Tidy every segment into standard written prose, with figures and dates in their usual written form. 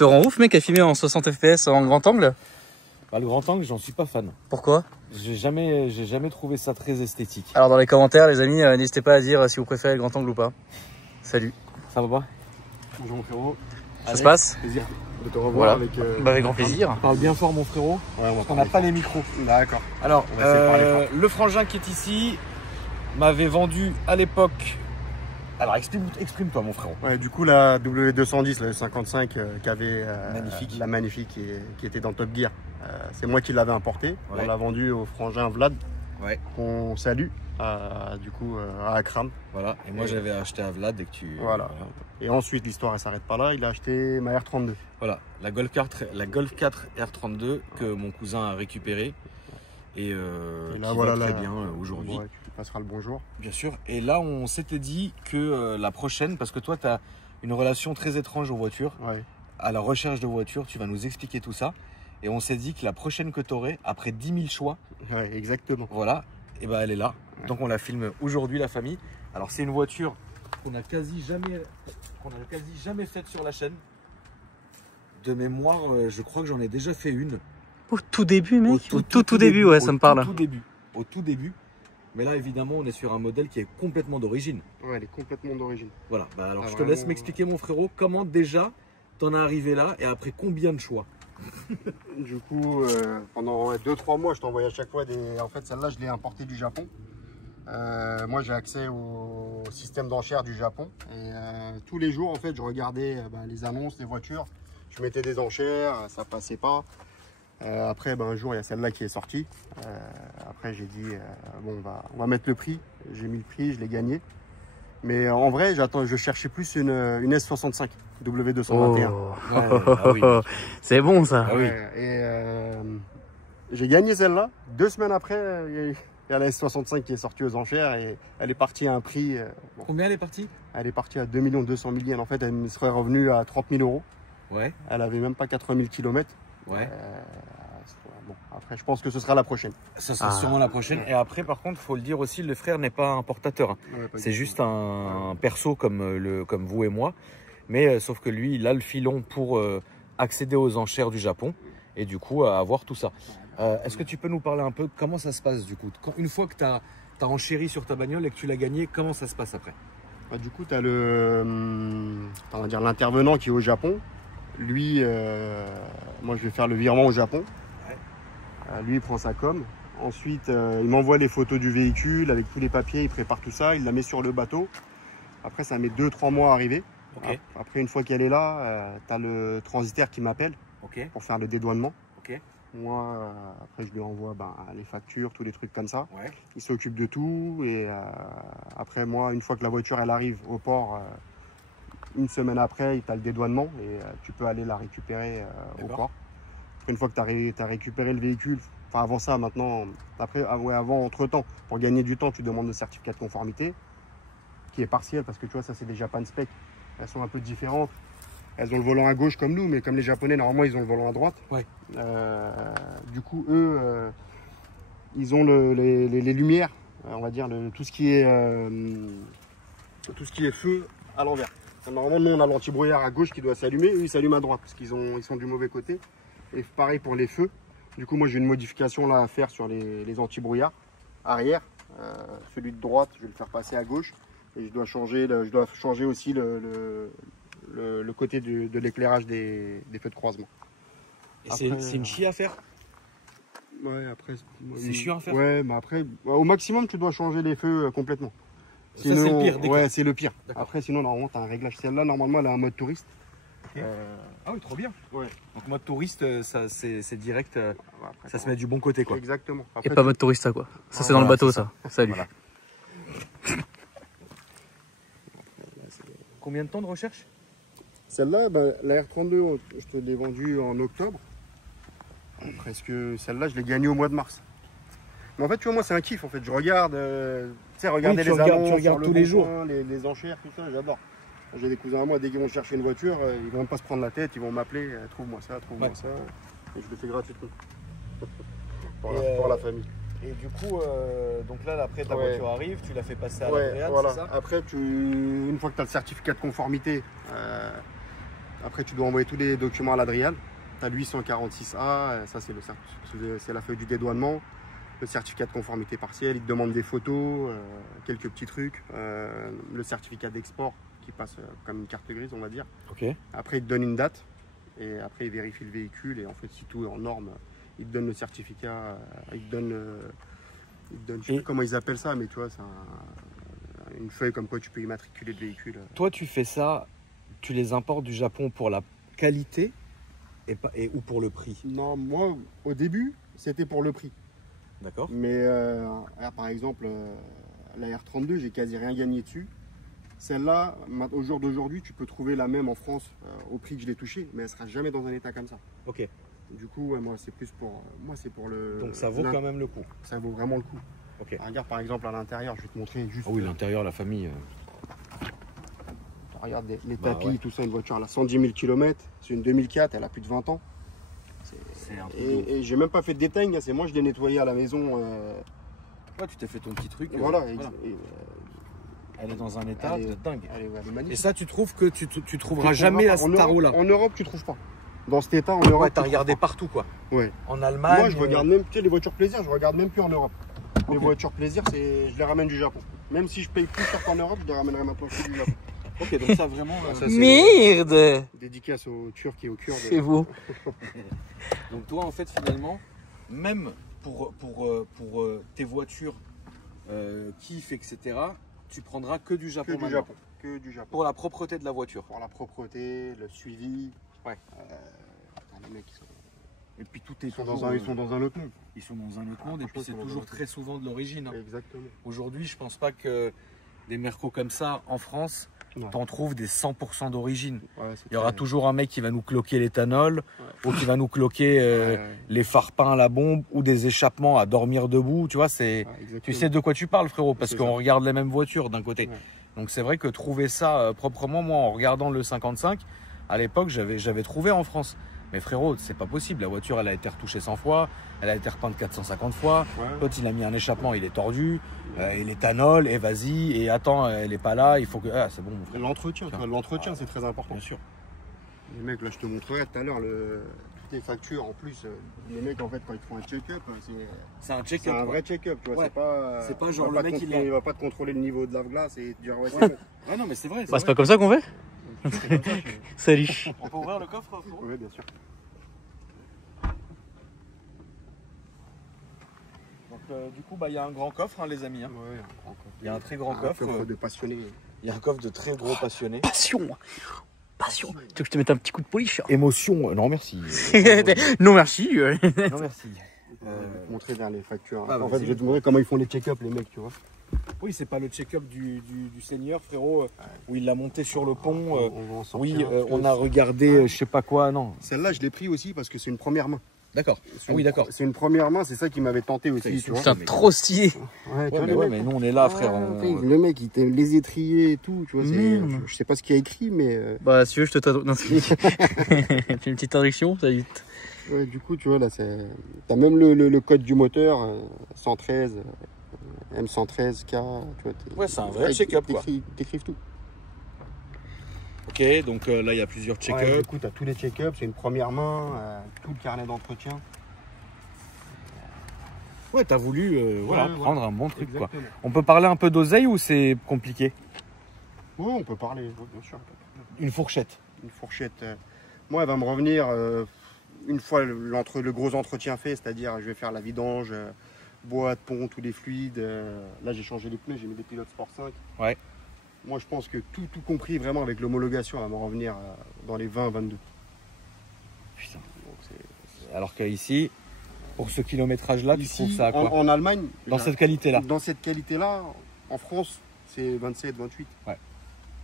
te rend ouf, mec, à filmer en 60 fps en grand angle? Bah, le grand angle, j'en suis pas fan. Pourquoi? J'ai jamais trouvé ça très esthétique. Alors dans les commentaires, les amis, n'hésitez pas à dire si vous préférez le grand angle ou pas. Salut. Ça va pas? Bonjour mon frérot. Ça se passe? Plaisir de te revoir Voilà. avec... Bah, avec grand plaisir. Parle bien fort mon frérot. Ouais, On n'a pas les micros. D'accord. Alors, On va essayer de parler fort. le frangin qui est ici m'avait vendu à l'époque. Alors exprime-toi mon frérot. Ouais, du coup la W210, la 55 qui avait Magnifique. la magnifique qui était dans Top Gear, c'est moi qui l'avais importé. Ouais. On l'a vendu au frangin Vlad, Ouais. qu'on salue, du coup à Akram. Voilà. Et moi j'avais acheté à Vlad dès que tu. Voilà. Et ensuite l'histoire elle s'arrête pas là, il a acheté ma R32. Voilà. La Golf 4 R32 que mon cousin a récupéré et là, qui voilà, va très là, bien aujourd'hui. Ouais, tu passeras le bonjour. Bien sûr. Et là, on s'était dit que la prochaine, parce que toi, tu as une relation très étrange aux voitures, Ouais. à la recherche de voitures, tu vas nous expliquer tout ça. Et on s'est dit que la prochaine que tu aurais, après 10 000 choix, Ouais, exactement. voilà, et ben elle est là. Ouais. Donc on la filme aujourd'hui, la famille. Alors c'est une voiture qu'on a quasi jamais faite sur la chaîne. De mémoire, je crois que j'en ai déjà fait une. Au tout début, mec. Au tout début, ouais, ça me parle. Au tout début. Mais là, évidemment, on est sur un modèle qui est complètement d'origine. Ouais, elle est complètement d'origine. Voilà. Bah, alors, Ah, je te laisse vraiment, m'expliquer, mon frérot, comment déjà t'en es arrivé là et après combien de choix? Du coup, pendant 2-3 mois, je t'envoyais à chaque fois des... En fait, celle-là, je l'ai importée du Japon. Moi, j'ai accès au système d'enchères du Japon. Et tous les jours, en fait, je regardais les annonces des voitures. Je mettais des enchères, ça passait pas. Après, un jour, il y a celle-là qui est sortie. Après, j'ai dit, bon, on va mettre le prix. J'ai mis le prix, je l'ai gagné. Mais en vrai, je cherchais plus une S65 W221. Oh. Ah oui. C'est bon ça. Ah oui. J'ai gagné celle-là. 2 semaines après, il y a la S65 qui est sortie aux enchères et elle est partie à un prix. Bon, Combien elle est partie? elle est partie à 2 200 000 yens. En fait, elle me serait revenue à 30 000 euros. Ouais. Elle avait même pas 80 000 km. Ouais. Bon, après, je pense que ce sera la prochaine. Ça sera sûrement la prochaine. Et après, par contre, faut le dire aussi, le frère n'est pas importateur. C'est juste un perso comme vous et moi. Mais sauf que lui, il a le filon pour accéder aux enchères du Japon et du coup avoir tout ça. Est-ce que tu peux nous parler un peu comment ça se passe du coup? Une fois que tu as enchéri sur ta bagnole et que tu l'as gagné, comment ça se passe après? Du coup, tu as l'intervenant qui est au Japon. Lui, moi je vais faire le virement au Japon. Lui, il prend sa com. Ensuite, il m'envoie les photos du véhicule avec tous les papiers, il prépare tout ça, il la met sur le bateau. Après, ça met 2-3 mois à arriver. Okay. Après, une fois qu'elle est là, tu as le transitaire qui m'appelle pour faire le dédouanement. Okay. Moi, après, je lui envoie les factures, tous les trucs comme ça. Ouais. Il s'occupe de tout. Et après, moi, une fois que la voiture elle arrive au port, une semaine après, tu as le dédouanement et tu peux aller la récupérer au port. Après, une fois que tu as récupéré le véhicule, enfin avant ça, maintenant, après, avant, entre-temps, pour gagner du temps, tu demandes le certificat de conformité qui est partiel parce que tu vois, ça c'est des Japan Spec. Elles sont un peu différentes. Elles ont le volant à gauche comme nous, mais comme les Japonais, normalement, ils ont le volant à droite. Ouais. Du coup, eux, ils ont les lumières, on va dire, tout ce qui est feu à l'envers. Normalement, nous, on a l'anti-brouillard à gauche qui doit s'allumer. Eux, ils s'allument à droite parce qu'ils sont du mauvais côté. Et pareil pour les feux. Du coup, moi, j'ai une modification là à faire sur les anti-brouillards arrière. Celui de droite, je vais le faire passer à gauche. Et je dois changer aussi le côté de l'éclairage des feux de croisement. Et c'est une chie à faire? Ouais, après. C'est chiant à faire? Ouais, mais après, au maximum, tu dois changer les feux complètement. Sinon, ça, c'est le pire. Ouais, c'est le pire. Après, sinon, normalement, tu as un réglage. Celle-là, normalement, elle a un mode touriste. Okay. Ah oui, trop bien. Ouais. Donc, mode touriste, c'est direct. Après, ça se met du bon côté, quoi. Exactement. Après, et pas mode touriste, quoi. Ça, c'est dans le bateau, ça. Salut. Voilà. Combien de temps de recherche? Celle-là, la R32, je te l'ai vendue en octobre. Presque celle-là, je l'ai gagnée au mois de mars. Mais en fait, tu vois, moi, c'est un kiff. En fait, je regarde, tu sais, regarder les annonces, tu regardes tous les jours, les enchères, tout ça, j'adore. J'ai des cousins à moi, dès qu'ils vont chercher une voiture, ils vont même pas se prendre la tête, ils vont m'appeler, trouve-moi ça, trouve-moi ça. Et je le fais gratuitement. pour la famille. Et du coup, donc là, après ta voiture arrive, tu l'as fait passer à la voilà. c'est ça? Après, une fois que tu as le certificat de conformité, Après, tu dois envoyer tous les documents à l'Adrial. Tu as le 846A, ça c'est la feuille du dédouanement. Le certificat de conformité partielle, il te demande des photos, quelques petits trucs. Le certificat d'export qui passe comme une carte grise, on va dire. Ok. Après, il te donne une date. Et après, il vérifie le véhicule. Et en fait, si tout est en norme, il te donne le certificat. Il te donne, je sais plus comment ils appellent ça, mais tu vois, c'est une feuille comme quoi tu peux immatriculer le véhicule. Toi, tu fais ça, tu les importes du Japon pour la qualité ou pour le prix? Non, moi, au début, c'était pour le prix. D'accord. Mais par exemple, la R32, j'ai quasi rien gagné dessus. Celle-là, au jour d'aujourd'hui, tu peux trouver la même en France au prix que je l'ai touché, mais elle sera jamais dans un état comme ça. Ok. Du coup, ouais, moi, c'est plus pour, le. Donc ça vaut quand même le coup. Ça vaut vraiment le coup. Ok. Regarde par exemple à l'intérieur, je vais te montrer juste. Ah oui, l'intérieur, la famille. Regarde les tapis, ouais. Tout ça, une voiture elle a 110 000 km. C'est une 2004, elle a plus de 20 ans. Et j'ai même pas fait de détail, c'est moi je l'ai nettoyé à la maison. Ouais, tu t'es fait ton petit truc. Voilà. Elle est dans un état de dingue. Elle est magnifique. Et ça, tu trouves que tu trouveras jamais la Staro là? En Europe, tu trouves pas. Dans cet état, en Europe. Ouais, t'as regardé partout quoi. Ouais. En Allemagne. Moi, je regarde même, tu sais, les voitures plaisir, je regarde même plus en Europe. Okay. Les voitures plaisir, je les ramène du Japon. Même si je paye plus cher qu'en Europe, je les ramènerai maintenant du Japon. Ok, donc ça vraiment. Ça, merde. Dédicace aux Turcs et aux Kurdes. C'est vous. Donc toi, en fait, finalement, même pour tes voitures kiff, etc., tu prendras que du Japon. Que du Japon. Pour la propreté de la voiture. Pour la propreté, le suivi. Ouais. Les mecs, et puis tout est ils sont dans un autre monde. Ils sont dans un autre monde et puis c'est toujours très souvent de l'origine. Hein. Exactement. Aujourd'hui, je pense pas que des mercos comme ça en France, t'en trouves des 100% d'origine. Ouais, il y aura toujours un mec qui va nous cloquer l'éthanol, ou qui va nous cloquer les phares peints à la bombe ou des échappements à dormir debout. Tu vois, tu sais de quoi tu parles, frérot, parce qu'on regarde les mêmes voitures d'un côté. Ouais. Donc c'est vrai que trouver ça proprement, moi en regardant le 55, à l'époque j'avais trouvé en France. Mais frérot, c'est pas possible. La voiture, elle a été retouchée 100 fois, elle a été repeinte 450 fois. L'autre, il a mis un échappement, il est tordu, et l'éthanol, et vas-y, et attends, elle est pas là, il faut que. Ah, c'est bon, mon frère. L'entretien, c'est très important. Bien sûr. Les mecs, là, je te montrerai tout à l'heure toutes les factures. En plus, les mecs, en fait, quand ils font un check-up, c'est un check-up. C'est un vrai check-up, tu vois. Ouais. C'est pas genre le mec, il va pas te contrôler le niveau de lave-glace et te dire, ouais, c'est bon. Ouais, non, mais c'est vrai. C'est pas comme ça qu'on fait. Salut. On peut ouvrir le coffre? Oui, bien sûr. Donc, du coup, il y a un grand coffre, hein, les amis. Hein. Ouais, un grand coffre. Il y a un très grand coffre. Un coffre de passionnés. Il y a un coffre de très gros passionnés. Passion. Tu veux que je te mette un petit coup de polish? Émotion. Non, merci. Non, merci. Non, merci. Je vais te montrer dans les factures. En fait, je vais te montrer comment ils font les check-up, les mecs, tu vois. Oui, c'est pas le check-up du seigneur, frérot, où il l'a monté sur le pont. On a regardé, je sais pas quoi, non. Celle-là, je l'ai pris aussi parce que c'est une première main. D'accord. Oui, d'accord. C'est une première main, c'est ça qui m'avait tenté aussi. C'est trop stylé. Mais nous, on est là, frère. Le mec, il t'a les étriers et tout, tu vois. Je sais pas ce qu'il y a écrit, mais. Bah, si tu veux, je te t'adore. Non, c'est une petite traduction, ça vite. Ouais, du coup, tu vois, là, t'as même le code du moteur, 113. M113K, tu vois. Ouais, c'est un vrai check-up, quoi. T'écrives tout. Ok, donc là, il y a plusieurs check-up. Ouais, du coup, tu as tous les check-up, c'est une première main, tout le carnet d'entretien. Ouais, tu as voulu prendre un bon truc, exactement. Quoi. On peut parler un peu d'oseille ou c'est compliqué? Oui, on peut parler, bien sûr. Une fourchette? Une fourchette. Moi, elle va me revenir une fois le gros entretien fait, c'est-à-dire je vais faire la vidange, boîte, pont, tous les fluides. Là, j'ai changé les pneus, j'ai mis des pilotes Sport 5. Ouais. Moi, je pense que tout compris, vraiment, avec l'homologation, elle va me revenir dans les 20-22. Putain. Alors qu'ici, pour ce kilométrage-là, tu trouves ça à quoi? En Allemagne, dans cette qualité-là? Dans cette qualité-là, en France, c'est 27-28. Ouais.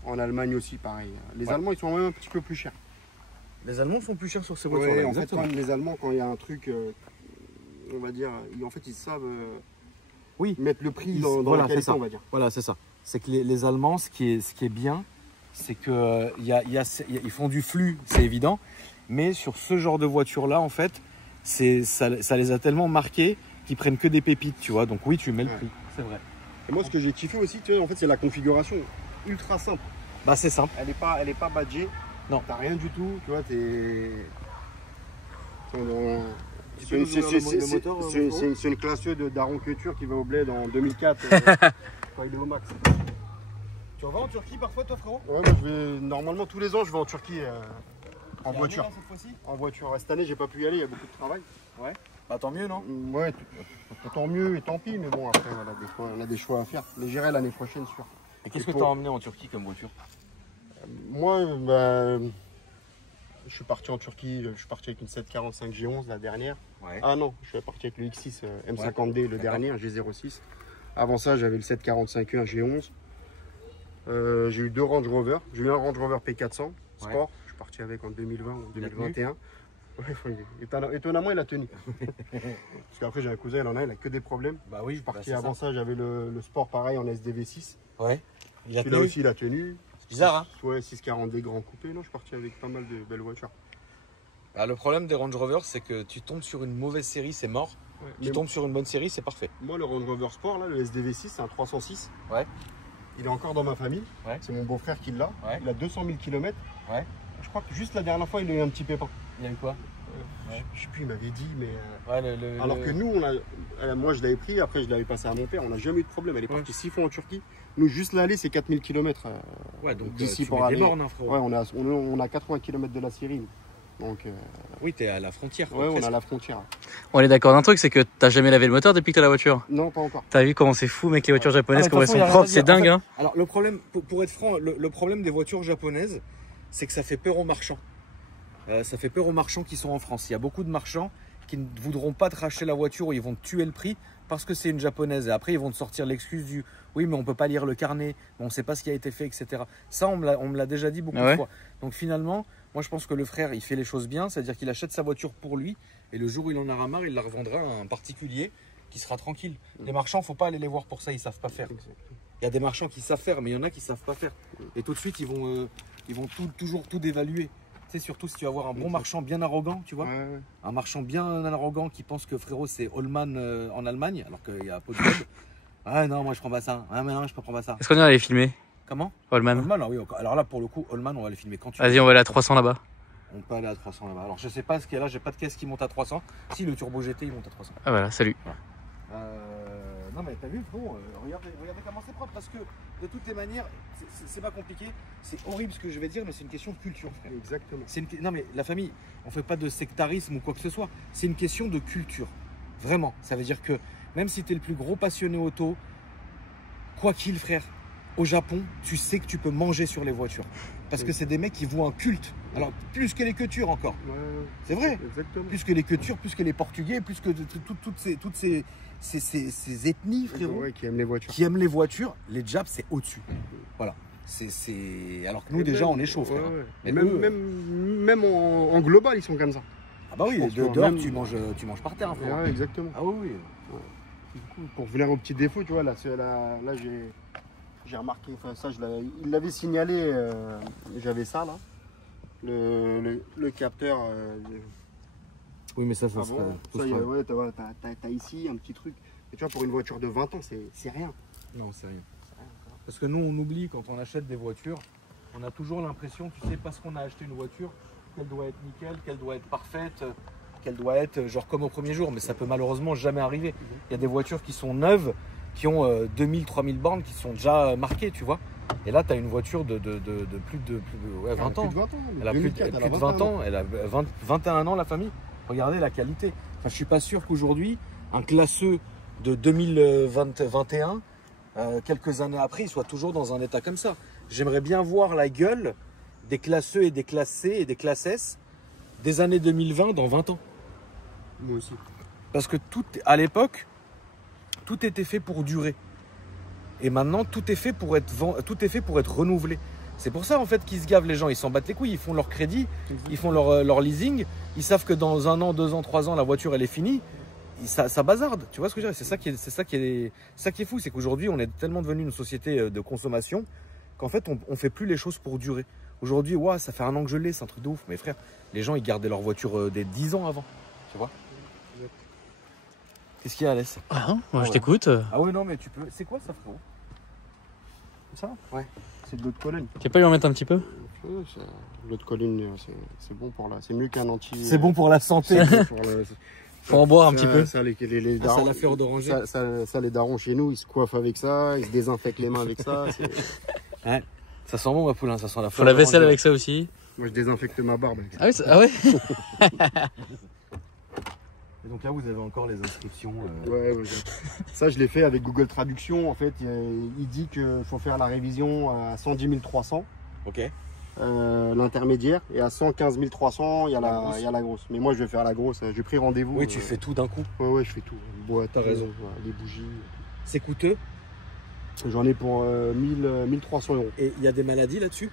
En Allemagne aussi, pareil. Les Allemands, ils sont même un petit peu plus chers. Les Allemands sont plus chers sur ces voitures-là. Ouais, en fait, les Allemands, quand il y a un truc, on va dire, en fait, ils savent mettre le prix dans la qualité, on va dire. Voilà, c'est ça. C'est que les Allemands, ce qui est bien, c'est qu'ils font du flux, c'est évident. Mais sur ce genre de voiture-là, en fait, ça les a tellement marqués qu'ils prennent que des pépites, tu vois. Donc oui, tu mets le prix, c'est vrai. Et moi, ce que j'ai kiffé aussi, tu vois, en fait, c'est la configuration ultra simple. Bah, c'est simple. Elle est pas badgée. Non. T'as rien du tout, tu vois, t'es... Tu peux nous ouvrir le moteur, C'est une classe E de Daron Couture qui va au bled en 2004, quand il est au max. Tu vas en Turquie parfois, toi, frérot? Ouais, moi, je vais, normalement, tous les ans, je vais en Turquie en voiture. Année, là, cette fois-ci? En voiture. Cette année, j'ai pas pu y aller, il y a beaucoup de travail. Ouais. Bah tant mieux, non? Ouais, tant mieux et tant pis, mais bon, après, voilà, des fois, on a des choix à faire. Mais j'irai l'année prochaine, sûr. Et qu'est-ce que tu as emmené en Turquie comme voiture? Moi, bah, je suis parti en Turquie, je suis parti avec une 745 G11 la dernière. Ouais. Ah non, je suis parti avec le X6 M50D le dernier, un G06. Avant ça, j'avais le 745E, un G11. J'ai eu deux Range Rover. J'ai eu un Range Rover P400 Sport. Ouais. Je suis parti avec en 2020 ou 2021. Ouais, étonnamment, il a tenu. Parce qu'après, j'ai un cousin, il en a, il a que des problèmes. Bah oui, je suis parti avant ça, j'avais le Sport pareil en SDV6. Ouais. Celui-là aussi, il a tenu. C'est bizarre, hein? Ouais, 640D grand coupé. Non, je suis parti avec pas mal de belles voitures. Ah, le problème des Range Rover, c'est que tu tombes sur une mauvaise série, c'est mort. Ouais, tu tombes sur une bonne série, c'est parfait. Moi, le Range Rover Sport, là, le SDV6, c'est un 306. Ouais. Il est encore dans ma famille. Ouais. C'est mon beau-frère qui l'a. Ouais. Il a 200 000 km. Ouais. Je crois que juste la dernière fois, il a eu un petit pépin. Il y a eu quoi? Ouais. Je sais plus, il m'avait dit, mais. Ouais, alors que nous, moi je l'avais pris, après je l'avais passé à mon père, on n'a jamais eu de problème. Elle est partie 6 fois en Turquie. Nous, juste l'aller, c'est 4000 km. Ouais, donc d'ici pour aller. Bornes, hein, frérot. Ouais, on a 80 km de la Syrie. Donc, oui, t'es à la frontière. Ouais, on est à la frontière. On est d'accord d'un truc, c'est que t'as jamais lavé le moteur depuis que t'as la voiture? Non, pas encore. T'as vu comment c'est fou, mec, les voitures japonaises, comment elles sont propres, c'est dingue, hein. Alors, le problème, pour être franc, le problème des voitures japonaises, c'est que ça fait peur aux marchands. Ça fait peur aux marchands qui sont en France. Il y a beaucoup de marchands qui ne voudront pas te racheter la voiture ou ils vont te tuer le prix parce que c'est une japonaise. Et après, ils vont te sortir l'excuse du oui, mais on ne peut pas lire le carnet, mais on ne sait pas ce qui a été fait, etc. Ça, on me l'a déjà dit beaucoup de fois. Donc finalement, moi je pense que le frère, il fait les choses bien, c'est-à-dire qu'il achète sa voiture pour lui et le jour où il en aura marre, il la revendra à un particulier qui sera tranquille. Les marchands, il ne faut pas aller les voir pour ça, ils ne savent pas faire. Il y a des marchands qui savent faire, mais il y en a qui ne savent pas faire. Et tout de suite, ils vont toujours tout dévaluer. Tu sais, surtout si tu vas avoir un bon marchand bien arrogant, tu vois. Ouais. Un marchand bien arrogant qui pense que frérot c'est Holman en Allemagne, alors qu'il y a pas de job. Ah non, moi je prends pas ça. Ah mais non, je prends pas ça. Est-ce qu'on est allé filmer? Comment? Holman. Holman, oui. Alors là, pour le coup, Holman, on va les filmer quand tu veux. Vas-y, on va aller à 300 là-bas. On peut aller à 300 là-bas. Alors je sais pas ce qu'il y a là, j'ai pas de caisse qui monte à 300. Si, le Turbo GT, il monte à 300. Ah voilà, salut. Voilà. Non mais t'as vu, frérot, regardez comment c'est propre, parce que de toutes les manières, c'est pas compliqué, c'est horrible ce que je vais dire, mais c'est une question de culture, frère. Exactement. Non mais la famille, on fait pas de sectarisme ou quoi que ce soit, c'est une question de culture. Vraiment, ça veut dire que même si tu es le plus gros passionné auto, quoi qu'il, frère, au Japon, tu sais que tu peux manger sur les voitures. Parce que c'est des mecs qui vouent un culte. Alors, plus que les queutures encore. Ouais, c'est vrai. Exactement. Plus que les queutures, plus que les Portugais, plus que toutes ces ethnies, frérot, qui aiment les voitures. Qui aiment les voitures, les Japs, c'est au-dessus. Voilà. Alors que nous, déjà, on est chaud, frère. Ouais. Mais même en global, ils sont comme ça. Ah bah oui, dehors, tu manges par terre, frère. Ouais, exactement. Ah oui, oui. Ouais. Du coup, pour venir aux petits défauts, tu vois, là j'ai remarqué, enfin ça, il l'avait signalé, j'avais ça là, le capteur. Oui, mais ça serait... Ouais, t'as ici un petit truc. Et tu vois, pour une voiture de 20 ans, c'est rien. Non, c'est rien. Parce que nous, on oublie quand on achète des voitures, on a toujours l'impression, tu sais, parce qu'on a acheté une voiture, qu'elle doit être nickel, qu'elle doit être parfaite, qu'elle doit être genre comme au premier jour. Mais ça peut malheureusement jamais arriver. Il y a des voitures qui sont neuves, qui ont 2000, 3000 bornes, qui sont déjà marquées, tu vois. Et là, tu as une voiture de plus de 20 ans. Elle a plus de 20 ans. Elle a 21 ans, la famille. Regardez la qualité. Enfin, je suis pas sûr qu'aujourd'hui, un classeux de 2021, quelques années après, il soit toujours dans un état comme ça. J'aimerais bien voir la gueule des classeux et des classes C et des classes S des années 2020 dans 20 ans. Moi aussi. Parce que à l'époque, tout était fait pour durer. Et maintenant, tout est fait pour être renouvelé. C'est pour ça en fait qu'ils se gavent, les gens, ils s'en battent les couilles, ils font leur crédit, ils font leur leasing, ils savent que dans 1 an, 2 ans, 3 ans, la voiture elle est finie, ça bazarde, tu vois ce que je veux dire? C'est ça qui est fou, c'est qu'aujourd'hui on est tellement devenu une société de consommation qu'en fait on fait plus les choses pour durer. Aujourd'hui, ouais, ça fait 1 an que je l'ai, c'est un truc de ouf, mais frère, les gens ils gardaient leur voiture des 10 ans avant, tu vois? Qu'est-ce qu'il y a, Alès? Ah, moi je t'écoute. Ah oui, non mais tu peux, c'est quoi ça, frérot? Ça? Ouais. c'est de l'eau de Cologne. Tu peux pas lui en mettre un petit peu? L'eau de Cologne, c'est bon pour la... C'est mieux qu'un anti... C'est bon pour la santé. Faut en boire un petit peu. Ça, les darons, la fleur d'oranger. Ça, les darons chez nous, ils se coiffent avec ça, ils se désinfectent les mains avec ça. Ouais. Ça sent bon ma poulain, ça sent la fleur. Faut la vaisselle avec ça aussi. Moi je désinfecte ma barbe avec ça. Ah oui, ah ouais. Et donc là vous avez encore les inscriptions. Ouais, ça je l'ai fait avec Google Traduction. En fait, il dit qu'il faut faire la révision à 110 300. Ok. L'intermédiaire, et à 115 300 il y a la grosse. Mais moi je vais faire la grosse, j'ai pris rendez-vous. Oui, tu fais tout d'un coup. Ouais, je fais tout. Boîte, t'as raison. Les bougies. C'est coûteux. J'en ai pour 1300 €. Et il y a des maladies là-dessus?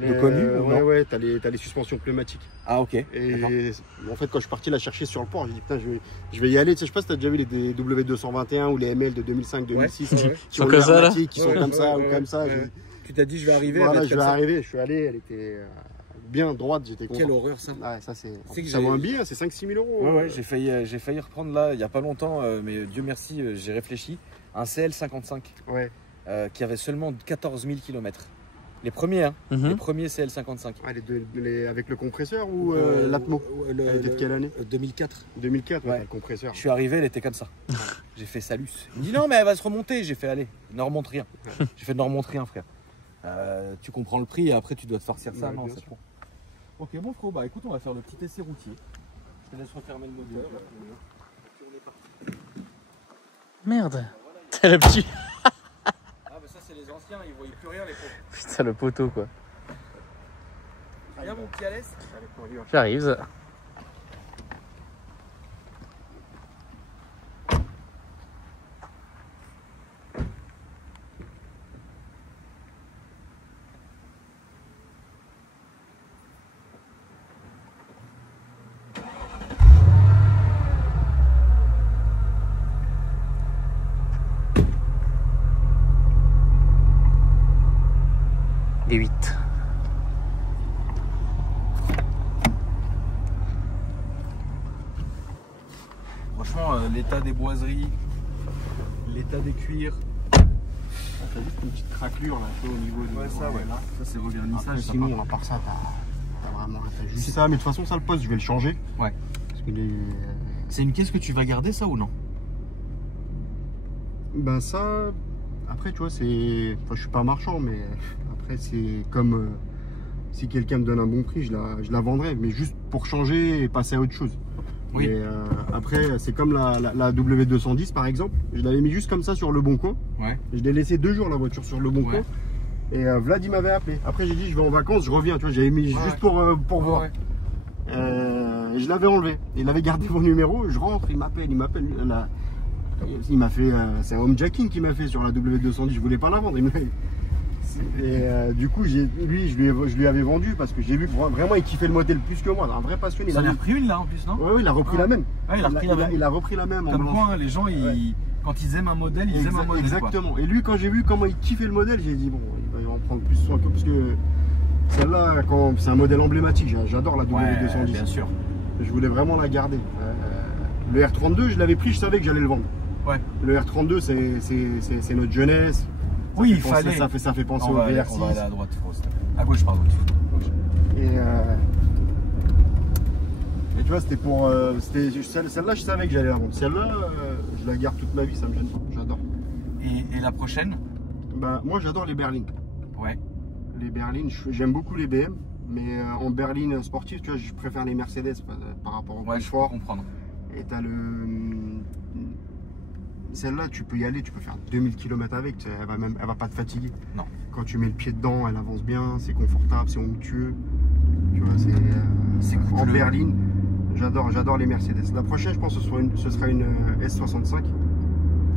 Ouais, t'as les suspensions pneumatiques. Ah ok. Et en fait quand je suis parti la chercher sur le port, j'ai dit putain je vais y aller. Tu sais, je sais pas si t'as déjà vu les W221 ou les ML de 2005-2006 qui sont comme ça là, qui sont comme ça ou comme ça. Tu t'as dit je vais arriver. Voilà, je vais arriver, je suis allé, elle était bien droite, j'étais content. Quelle horreur ça. Ouais, ça vaut un billet, c'est 5-6 000 €. Ouais, j'ai failli reprendre là il y a pas longtemps, mais Dieu merci, j'ai réfléchi. Un CL55 qui avait seulement 14 000 km. Les premiers, hein. Les premiers CL55. Ah, avec le compresseur ou l'Atmo? Elle était de quelle année? 2004. 2004, ouais, le compresseur. Je suis arrivé, elle était comme ça. J'ai fait salut. Il me dit non, mais elle va se remonter. J'ai fait allez, ne remonte rien. J'ai fait ne remonte rien, frère. Tu comprends le prix et après tu dois te farcir ça. Non, c'est bon. Ok, bon, frérot, bah écoute, on va faire le petit essai routier. Je te laisse refermer le moteur. Merde. T'as le petit. Ah, bah ça, c'est les anciens, ils voyaient plus rien, les pauvres. Putain, le poteau quoi. Viens, mon petit Alès. J'arrive. Les 8. Franchement, l'état des boiseries, l'état des cuirs. T'as juste une petite craquelure là, au niveau de. Ouais, ça, ouais. Là. Ça, c'est revernissage. Sinon, à part ça, t'as juste ça. Mais de toute façon, ça, le poste, je vais le changer. Ouais. Parce que c'est une caisse que tu vas garder, ça ou non? Ben, ça. Après, tu vois, c'est. Enfin, je suis pas marchand, mais après, c'est comme. Si quelqu'un me donne un bon prix, je la vendrai. Mais juste pour changer et passer à autre chose. Oui. Et après, c'est comme la W210 par exemple. Je l'avais mis juste comme ça sur le bon coin. Ouais. Je l'ai laissé 2 jours la voiture sur le bon coin. Et Vlad il m'avait appelé. Après j'ai dit je vais en vacances, je reviens. Tu vois, j'avais mis juste pour voir. Et je l'avais enlevé. Il avait gardé mon numéro. Je rentre, il m'appelle. Il m'a fait. C'est un homejacking qu'il m'a fait sur la W210. Je voulais pas la vendre. Et du coup, je lui avais vendu parce que j'ai vu que vraiment il kiffait le modèle plus que moi, un vrai passionné. Il en a repris une là en plus, non? Oui, il a repris la même. Ouais, il a repris la même. Comme quoi, les gens, quand ils aiment un modèle, ils aiment un modèle. Exactement. Quoi. Et lui, quand j'ai vu comment il kiffait le modèle, j'ai dit bon, il va en prendre plus soin parce que celle-là, c'est un modèle emblématique. J'adore la W210. Bien sûr. Je voulais vraiment la garder. Le R32, je l'avais pris, je savais que j'allais le vendre. Ouais. Le R32, c'est notre jeunesse. Oui, il fallait. Ça fait penser au VR6. On va aller à droite, à gauche, pardon. Et tu vois, c'était pour. Celle-là, je savais que j'allais la vendre. Celle-là, je la garde toute ma vie, ça me gêne pas. J'adore. Et la prochaine? Bah, moi, j'adore les berlines. Ouais. Les berlines, j'aime beaucoup les BM, mais en berline sportive, tu vois, je préfère les Mercedes par rapport au confort. Je peux comprendre. Et t'as le. Celle-là, tu peux y aller, tu peux faire 2000 km avec, elle va pas te fatiguer. Non. Quand tu mets le pied dedans, elle avance bien, c'est confortable, c'est onctueux. Tu vois, c'est en berline. J'adore les Mercedes. La prochaine, je pense que ce sera une S65.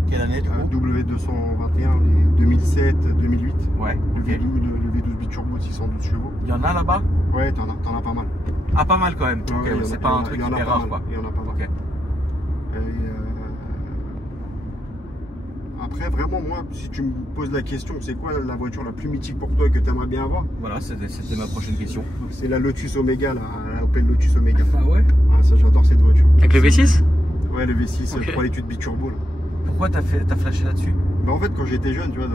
Quelle année du coup? W221, les 2007, 2008. Ouais. Le V12 biturbo de 612 chevaux. Il y en a là-bas? Ouais, t'en as pas mal. Ah, pas mal quand même. Ouais, c'est pas un truc hyper rare quoi. Il y en a pas mal. Après, vraiment, moi, si tu me poses la question, c'est quoi la voiture la plus mythique pour toi et que tu aimerais bien avoir? Voilà, c'était ma prochaine question. C'est la Lotus Omega, la Opel Lotus Omega. Ah ouais? Ah, ça, j'adore cette voiture. Avec le V6? Ouais, le V6 pour l'étude biturbo. Pourquoi t'as flashé là-dessus? Bah, en fait, quand j'étais jeune, tu vois,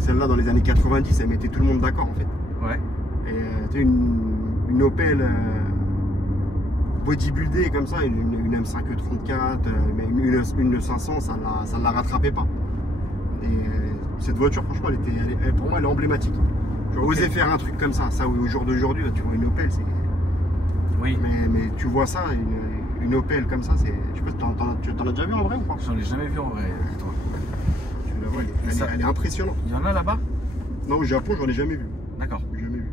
celle-là dans les années 90, elle mettait tout le monde d'accord en fait. Ouais. Et tu sais, une Opel bodybuildée comme ça, une M5 E34, mais une 500, ça ne la rattrapait pas. Et cette voiture, franchement, pour moi, elle est emblématique. J'aurais osé faire un truc comme ça. Ça, au jour d'aujourd'hui, tu vois une Opel, c'est. Oui. Mais tu vois ça, une Opel comme ça, c'est. Je sais pas, tu t'en as déjà vu en vrai ou pas? J'en ai jamais vu en vrai, toi. Tu la vois, elle est impressionnante. Il y en a là-bas? Non, au Japon, j'en ai jamais vu. D'accord. Jamais vu.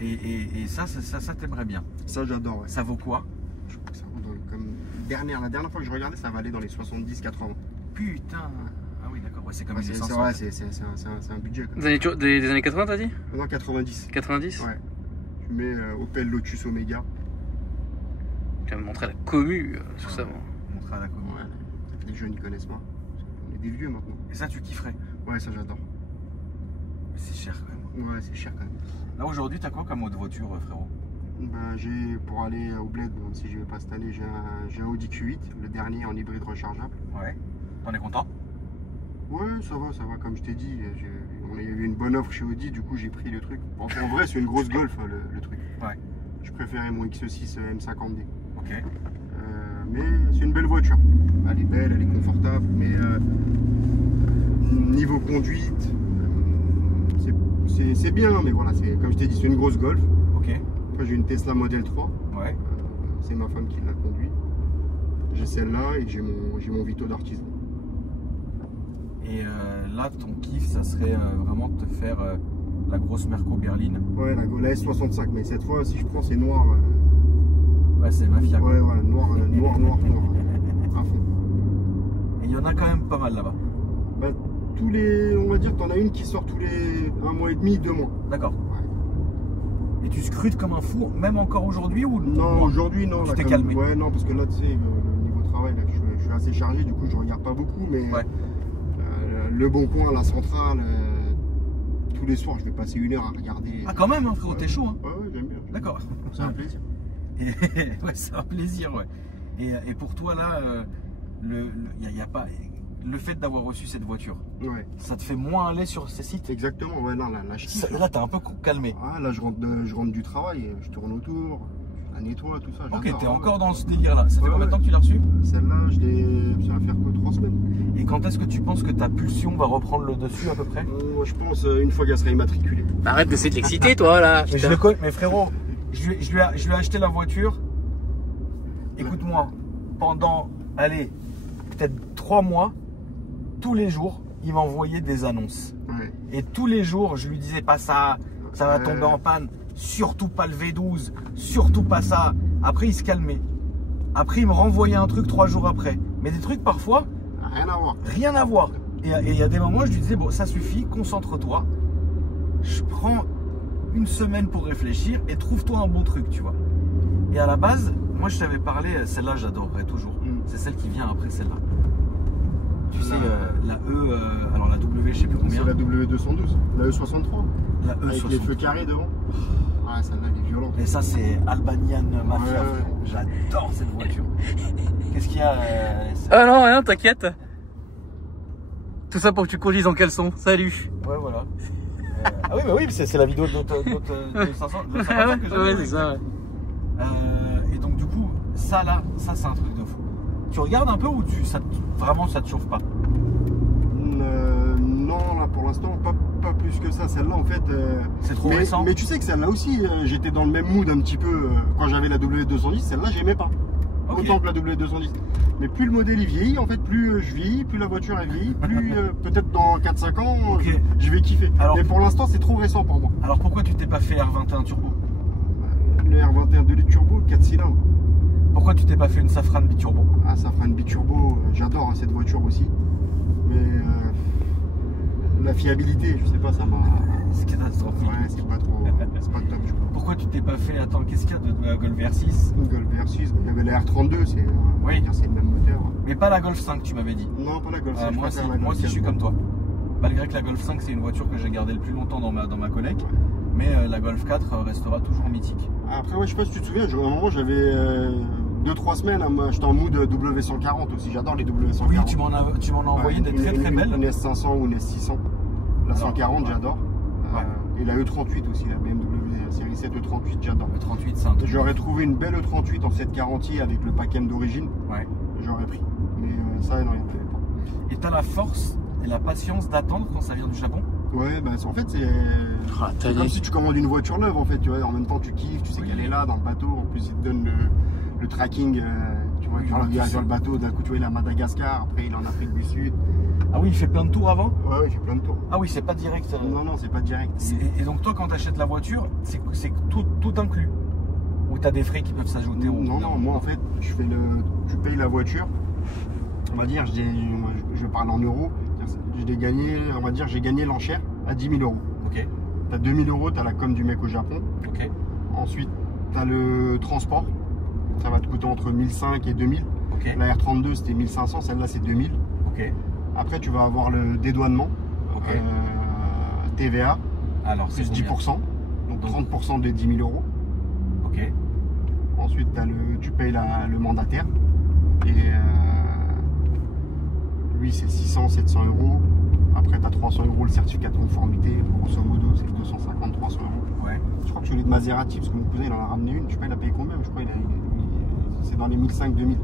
Et ça t'aimerait bien? Ça, j'adore. Ouais. Ça vaut quoi? Je crois que ça vaut comme la dernière fois que je regardais, ça valait dans les 70-80. Putain. Ah oui, d'accord. Ouais, c'est comme Ouais, une c'est 500. vrai, c'est un budget. Comme Des années 80, t'as dit? Non, 90. 90? Ouais. Tu mets Opel Lotus Omega. Tu vas me montrer la commu, tout ça. Bon. Montrer à la commune. Ouais, les jeunes ils connaissent pas. On est des vieux maintenant. Et ça, tu kifferais? Ouais, ça j'adore. Mais c'est cher quand même. Ouais, c'est cher quand même. Là aujourd'hui, t'as quoi comme autre voiture, frérot? Bah, pour aller au bled, bon, si je vais pas cette année, j'ai un Audi Q8, le dernier en hybride rechargeable. Ouais. T'en es content? Ouais, ça va, comme je t'ai dit. Il y avait une bonne offre chez Audi, du coup j'ai pris le truc. En vrai, c'est une grosse Golf le truc. Ouais. Je préférais mon X6 M50D. Ok. Mais c'est une belle voiture. Elle est belle, elle est confortable, mais niveau conduite, c'est bien, mais voilà, comme je t'ai dit, c'est une grosse Golf. Ok. Après, j'ai une Tesla Model 3. Ouais. C'est ma femme qui l'a conduit. J'ai celle-là et j'ai mon Vito d'artisan. Et là, ton kiff, ça serait vraiment de te faire la grosse Merco berline. Ouais, la S65, mais cette fois, si je prends, c'est noir. Ouais, c'est mafia. Ouais, voilà, noir. À fond. Et il y en a quand même pas mal là-bas. Bah, on va dire que t'en as une qui sort tous les 1 mois et demi, 2 mois. D'accord. Et tu scrutes comme un fou, même encore aujourd'hui ou non? Aujourd'hui, non. Tu t'es calmé? Ouais, non, parce que là, tu sais, le niveau travail, là, je suis assez chargé, du coup, je regarde pas beaucoup, mais ouais. Le Bon Coin, la centrale, tous les soirs, je vais passer 1 heure à regarder. Ah, quand même, hein, frérot, ouais. T'es chaud, hein? Ouais, j'aime bien. D'accord. C'est un plaisir. Ouais, c'est un plaisir, ouais. Et pour toi, là, y a pas. Le fait d'avoir reçu cette voiture, ouais. Ça te fait moins aller sur ces sites? Exactement, ouais, non, là je kiffe. Là, t'es un peu calmé. Ah, là, je rentre du travail, je tourne autour, je la nettoie, tout ça. Ok, t'es encore dans ce délire-là. Ça fait combien de temps que tu l'as reçu? Celle-là, ça va faire quoi, 3 semaines. Et quand est-ce que tu penses que ta pulsion va reprendre le dessus à peu près? Moi, je pense une fois qu'elle sera immatriculée. Arrête d'essayer de l'exciter, toi, là. Mais je le connais, mais frérot, je lui ai acheté la voiture. Écoute-moi, pendant, allez, peut-être 3 mois, tous les jours, il m'envoyait des annonces. Ouais. Et tous les jours, je lui disais pas ça, ça va tomber en panne, surtout pas le V12, surtout pas ça. Après, il se calmait. Après, il me renvoyait un truc 3 jours après. Mais des trucs parfois, rien à voir. Rien à voir. Et il y a des moments où je lui disais, bon, ça suffit, concentre-toi. Je prends 1 semaine pour réfléchir et trouve-toi un bon truc, tu vois. Et à la base, moi, je t'avais parlé, celle-là, j'adorerais toujours. C'est celle qui vient après celle-là. Tu sais, la E, alors la W, je sais plus combien. C'est la W212, la E63. La E63. Avec les feux carrés devant. Ah, celle-là, elle est violente. Et ça, c'est Albanian Mafia. Ouais. J'adore cette voiture. Qu'est-ce qu'il y a Ah non, rien, t'inquiète. Tout ça pour que tu conduises en caleçon. Salut. Ouais, voilà. Ah oui, bah oui, c'est la vidéo de notre 500 que j'ai. Ouais, c'est ça, ouais. Et donc, du coup, ça là, ça c'est un truc de fou. Tu regardes un peu ou vraiment ça te chauffe pas? Non, là pour l'instant, pas plus que ça. Celle-là, en fait. C'est trop récent. Mais tu sais que celle-là aussi, j'étais dans le même mood un petit peu quand j'avais la W210. Celle-là, j'aimais pas. Okay. Autant que la W210. Mais plus le modèle il vieillit, en fait, plus je vieillis, plus la voiture elle vieillit, plus peut-être dans 4-5 ans, okay. je vais kiffer. Alors, mais pour l'instant, c'est trop récent pour moi. Alors pourquoi tu t'es pas fait R21 turbo? Le R21 2 litres turbo, 4 cylindres. Pourquoi tu t'es pas fait une Safran biturbo? Ah, Safran biturbo, j'adore cette voiture aussi. Mais la fiabilité, je sais pas, ça m'a. C'est catastrophique. Ouais, c'est pas trop. C'est pas top, je crois. Pourquoi tu t'es pas fait. Attends, qu'est-ce qu'il y a de la Golf R6? Une Golf R6, il y avait la R32, c'est oui. Le même moteur. Mais pas la Golf 5, tu m'avais dit. Non, pas la Golf 5. Moi aussi, je suis comme toi. Malgré que la Golf 5, c'est une voiture que j'ai gardée le plus longtemps dans ma collecte. Ouais. Mais la Golf 4 restera toujours mythique. Après, ouais, je sais pas si tu te souviens, à un moment, j'avais 2-3 semaines, j'étais en mood W140 aussi. J'adore les W140. Oui, tu m'en as envoyé des très belles. Une S500 ou une S600. La 140, j'adore. Ouais. Et la E38 aussi, la BMW série 7 E38, j'adore. Le 38, c'est un truc. J'aurais trouvé une belle E38 en 7 garantie avec le pack M d'origine. Ouais. J'aurais pris. Mais ça, non, il n'y en avait pas. Et t'as la force et la patience d'attendre quand ça vient du Japon? Ouais, bah en fait, c'est t'as comme dit. si tu commandes une voiture neuve en fait, tu vois. En même temps, tu kiffes, tu sais qu'elle est là dans le bateau. En plus, il te donne le tracking. Tu vois, quand il est sur le bateau, d'un coup, tu vois, il est à Madagascar. Après, il est en Afrique du Sud. Ah oui, il fait plein de tours avant? Ouais, il fait plein de tours. Ah oui, c'est pas direct. Non, non, c'est pas direct. Et donc, toi, quand tu achètes la voiture, c'est tout inclus? Ou t'as des frais qui peuvent s'ajouter? Non, non, moi en fait, tu payes la voiture. On va dire, je parle en euros. Je l'ai gagné, on va dire, j'ai gagné l'enchère à 10 000 euros. Ok. T'as 2 000 euros, t'as la com du mec au Japon. Ok. Ensuite, t'as le transport. Ça va te coûter entre 1005 et 2000. Ok. La R32, c'était 1500, celle-là, c'est 2000. Ok. Après, tu vas avoir le dédouanement. Ok. TVA, Alors, plus c'est 10%. Donc 30% des 10 000 euros. Ok. Ensuite, tu payes le mandataire. Et lui, c'est 600, 700 euros. Après, tu as 300 euros le certificat de conformité. Grosso modo, c'est 250, 300 euros. Ouais. Je crois que celui de Maserati, parce que mon cousin, il en a ramené une. Tu peux la payer combien? Je crois c'est dans les 1500-2000.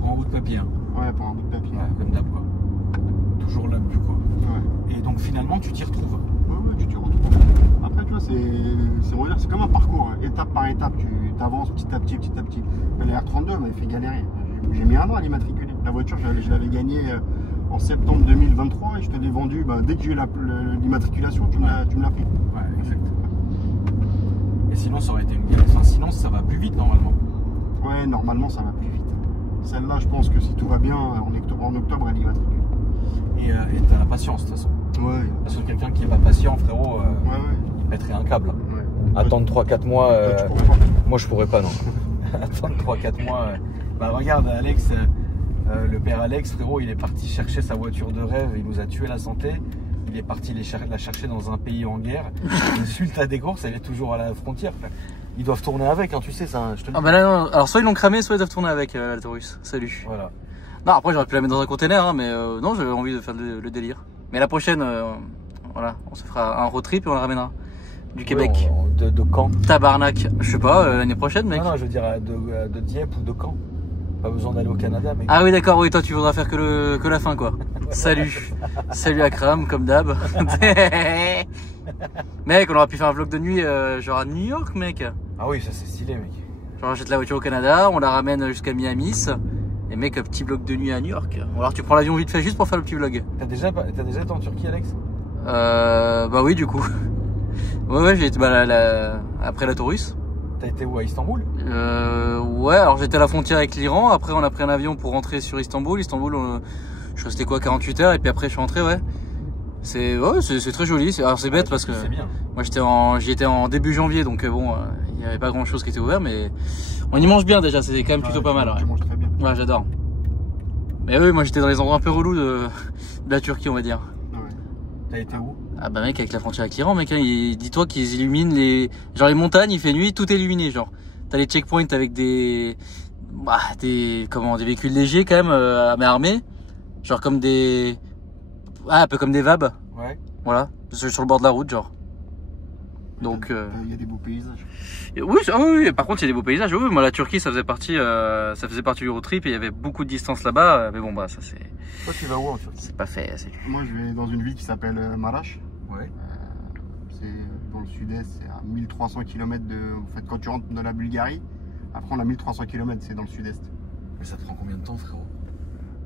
Pour un bout de papier. Hein. Ouais, pour un bout de papier. Ouais, comme d'hab, quoi. Toujours l'homme du quoi. Ouais. Et donc, finalement, tu t'y retrouves. Ouais, tu t'y retrouves. Après, tu vois, c'est comme un parcours. Hein. Étape par étape, tu avances petit à petit, petit à petit. Mais la R32 m'avait fait galérer. J'ai mis un an à l'immatriculer. La voiture, je l'avais gagnée en septembre 2023 et je te l'ai vendue. Dès que j'ai eu l'immatriculation, tu me l'as pris. Ouais, exact. Et sinon, ça aurait été une galère. Sinon, ça va plus vite normalement. Ouais, normalement, ça va plus vite. Celle-là, je pense que si tout va bien, en octobre, elle est immatriculée. Et t'as la patience de toute façon. Ouais. Parce que quelqu'un qui est pas patient, frérot, Ouais. il pèterait un câble. Ouais. Attendre 3-4 mois. Toi, tu pourrais pas. Moi, je pourrais pas, non. Attendre 3-4 mois. Bah, regarde, Alex, le père Alex, frérot, il est parti chercher sa voiture de rêve. Il nous a tué la santé. Il est parti la chercher dans un pays en guerre. Résultat des courses, elle est toujours à la frontière. Ils doivent tourner avec, hein, tu sais, ça, je te le dis. Ah bah là, non. Alors soit ils l'ont cramé, soit ils doivent tourner avec la Taurus. Salut. Voilà. Non, après j'aurais pu la mettre dans un container, hein, mais non, j'avais envie de faire le délire. Mais la prochaine, voilà, on se fera un road trip et on la ramènera. Du Québec. Ouais, de Caen. Tabarnak. Je sais pas, l'année prochaine, mec. Non, non, je veux dire de Dieppe ou de Caen. Pas besoin d'aller au Canada, mec. Ah oui, d'accord, oui, toi tu voudras faire que la fin, quoi. Salut. Salut Akram, comme d'hab. Mec, on aurait pu faire un vlog de nuit, genre à New York, mec. Ah oui, ça c'est stylé, mec. Genre, on achète la voiture au Canada, on la ramène jusqu'à Miami. Et mec, un petit vlog de nuit à New York. Ou alors tu prends l'avion vite fait juste pour faire le petit vlog. T'as déjà été en Turquie, Alex? Bah oui, du coup. Ouais, j'ai été après la Taurus. T'as été où, à Istanbul? Ouais, alors j'étais à la frontière avec l'Iran. Après, on a pris un avion pour rentrer sur Istanbul. Istanbul, je suis resté quoi, 48 heures. Et puis après, je suis rentré, ouais. C'est très joli. Alors c'est bête parce que c'est bien. moi j'y étais en début janvier, donc bon, il n'y avait pas grand chose qui était ouvert, mais on y mange bien déjà. C'est quand même plutôt pas mal. Tu Ouais, manges très bien. ouais, j'adore. Mais oui, moi j'étais dans les endroits un peu relous de la Turquie, on va dire. Ouais. T'as été où? Ah bah mec, avec la frontière avec l'Iran, mec, hein, dis-toi qu'ils illuminent les montagnes, il fait nuit, tout est illuminé, genre. T'as les checkpoints avec des véhicules légers quand même, mais armés, genre comme un peu comme des VAB. Ouais. Voilà, sur le bord de la route, genre. Donc Il y a des beaux paysages. oui, par contre il y a des beaux paysages. Oui, moi la Turquie ça faisait partie du road trip et il y avait beaucoup de distance là-bas, mais bon bah ça c'est. Toi tu vas où en Turquie? C'est pas fait, c'est. Moi, je vais dans une ville qui s'appelle Maraş. Ouais. C'est dans le sud-est, c'est à 1300 km en fait, quand tu rentres dans la Bulgarie, après on a 1300 km, c'est dans le sud-est. Mais ça te prend combien de temps, frérot?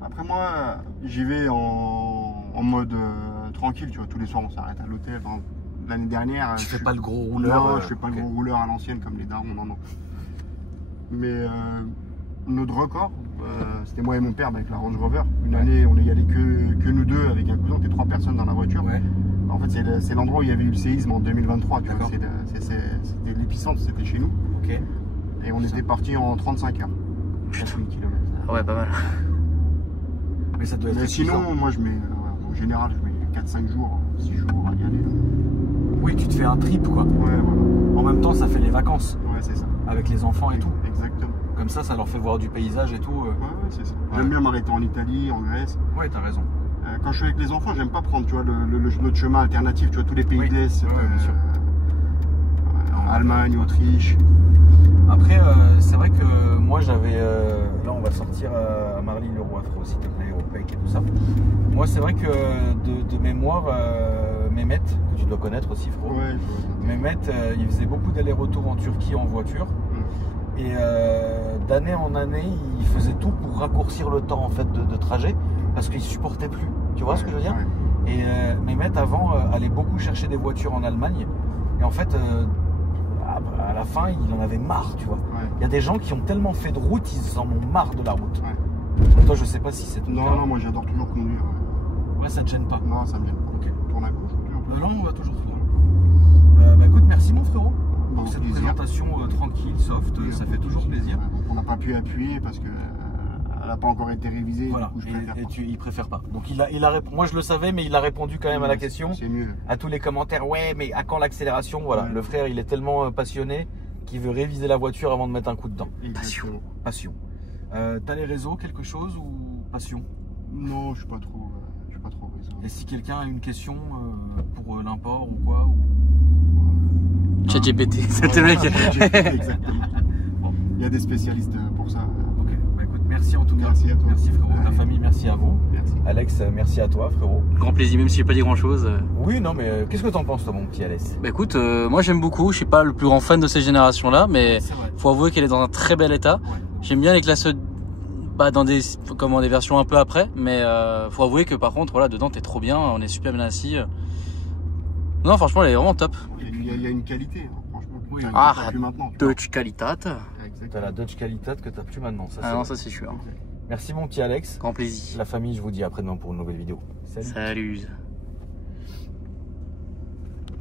Après moi, j'y vais en mode tranquille, tu vois, tous les soirs on s'arrête à l'hôtel. Enfin, l'année dernière... Tu fais pas le gros rouleur? Non, je fais pas le gros rouleur à l'ancienne comme les darons, non. Mais notre record, c'était moi et mon père avec la Range Rover. Une année, on y allait que nous deux avec un cousin, on était 3 personnes dans la voiture. Ouais. En fait, c'est l'endroit où il y avait eu le séisme en 2023, tu vois. C'était l'épicentre, c'était chez nous. Ok. Et on était parti en 35 heures. 4000 km. Ah ouais, pas mal. Mais ça doit être Mais sinon, moi je mets, en général, je mets 4-5 jours, 6 jours à y aller. Oui, tu te fais un trip, quoi. Ouais, voilà. En même temps, ça fait les vacances. Ouais, c'est ça. Avec les enfants et tout. Exactement. Comme ça leur fait voir du paysage et tout. Ouais, c'est ça. Ouais. J'aime bien m'arrêter en Italie, en Grèce. Ouais, t'as raison. Quand je suis avec les enfants, j'aime pas prendre, tu vois, notre chemin alternatif, tu vois, tous les pays de l'Est, bien sûr. Allemagne, Autriche. Après, c'est vrai que moi j'avais. Là, on va sortir à Marly-le-Roi, frérot, s'il te plaît, au PEC et tout ça. Moi, c'est vrai que de mémoire, Mehmet, que tu dois connaître aussi, frérot. Ouais, Mehmet, il faisait beaucoup d'allers-retours en Turquie en voiture. Et d'année en année, il faisait tout pour raccourcir le temps en fait de trajet parce qu'il supportait plus. Tu vois ce que je veux dire? Et Mehmet avant allait beaucoup chercher des voitures en Allemagne. Et en fait, à la fin, il en avait marre, tu vois. Il y a des gens qui ont tellement fait de route, ils en ont marre de la route. Toi, je sais pas si c'est ton cas. Non, moi j'adore toujours conduire. Ouais, ça te gêne pas? Non, ça me gêne pas. Ok. Tourne à gauche. Non, on va toujours tourner. Bah écoute, merci mon frérot. Pour cette présentation tranquille, soft, ça fait toujours plaisir. On n'a pas pu appuyer parce que elle n'a pas encore été révisée. Voilà. Du coup, il préfère pas. Donc il a moi je le savais, mais il a répondu quand même à la question. C'est mieux. À tous les commentaires. Ouais, mais à quand l'accélération? Voilà. Le frère, il est tellement passionné qu'il veut réviser la voiture avant de mettre un coup dedans. Passion. T'as les réseaux, quelque chose ou passion? Non, je suis pas trop réseau. Et si quelqu'un a une question pour l'import ou quoi ChatGPT, c'était le mec. Exactement. Bon, il y a des spécialistes pour ça. Ok, bah écoute, merci en tout cas. Merci à toi. Merci frérot, ta famille, merci à vous. Merci. Alex, merci à toi frérot. Grand plaisir, même si j'ai pas dit grand chose. Oui, non, mais qu'est-ce que t'en penses toi, mon petit Alex? Bah écoute, moi j'aime beaucoup. Je suis pas le plus grand fan de ces générations-là, mais faut avouer qu'elle est dans un très bel état. J'aime bien les classes dans des versions un peu après, mais faut avouer que par contre, voilà, dedans t'es trop bien, on est super bien assis. Non, franchement, elle est vraiment top. Il y a une qualité, hein, franchement. Oui, Plus maintenant. Dutch Qualitat. T'as la Dutch Qualitat que t'as plus maintenant. Ça, non, ça c'est sûr. Merci mon petit Alex. Grand plaisir. La famille, je vous dis à après-demain pour une nouvelle vidéo. Salut. Salut.